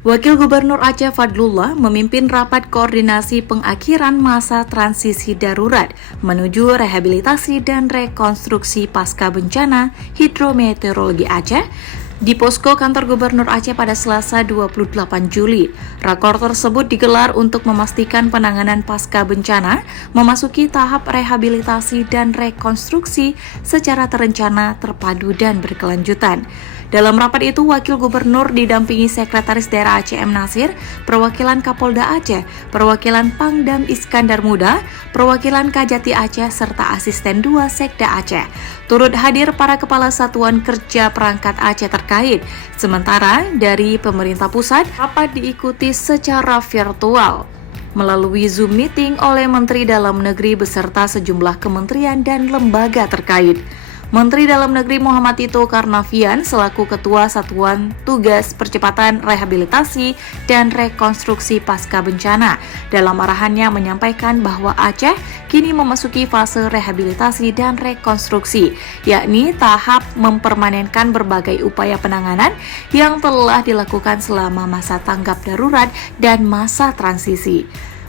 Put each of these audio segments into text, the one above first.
Wakil Gubernur Aceh Fadlullah memimpin rapat koordinasi pengakhiran masa transisi darurat menuju rehabilitasi dan rekonstruksi pasca bencana hidrometeorologi Aceh di posko kantor Gubernur Aceh pada Selasa 28 Juli. Rakor tersebut digelar untuk memastikan penanganan pasca bencana memasuki tahap rehabilitasi dan rekonstruksi secara terencana, terpadu, dan berkelanjutan. Dalam rapat itu, Wakil Gubernur didampingi Sekretaris Daerah Aceh M. Nasir, perwakilan Kapolda Aceh, perwakilan Pangdam Iskandar Muda, perwakilan Kajati Aceh, serta asisten 2 Sekda Aceh. Turut hadir para kepala satuan kerja perangkat Aceh terkait. Sementara dari pemerintah pusat, rapat diikuti secara virtual melalui Zoom meeting oleh Menteri Dalam Negeri beserta sejumlah kementerian dan lembaga terkait. Menteri Dalam Negeri Muhammad Tito Karnavian selaku Ketua Satuan Tugas Percepatan Rehabilitasi dan Rekonstruksi Pasca Bencana dalam arahannya menyampaikan bahwa Aceh kini memasuki fase rehabilitasi dan rekonstruksi, yakni tahap mempermanenkan berbagai upaya penanganan yang telah dilakukan selama masa tanggap darurat dan masa transisi.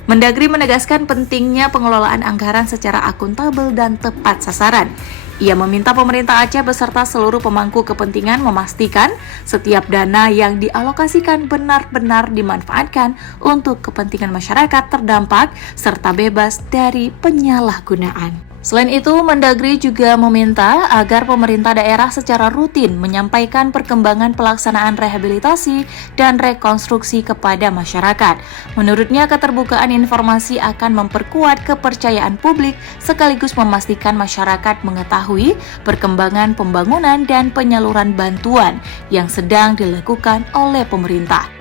Mendagri menegaskan pentingnya pengelolaan anggaran secara akuntabel dan tepat sasaran. Ia meminta pemerintah Aceh beserta seluruh pemangku kepentingan memastikan setiap dana yang dialokasikan benar-benar dimanfaatkan untuk kepentingan masyarakat terdampak serta bebas dari penyalahgunaan. Selain itu, Mendagri juga meminta agar pemerintah daerah secara rutin menyampaikan perkembangan pelaksanaan rehabilitasi dan rekonstruksi kepada masyarakat. Menurutnya, keterbukaan informasi akan memperkuat kepercayaan publik sekaligus memastikan masyarakat mengetahui perkembangan pembangunan dan penyaluran bantuan yang sedang dilakukan oleh pemerintah.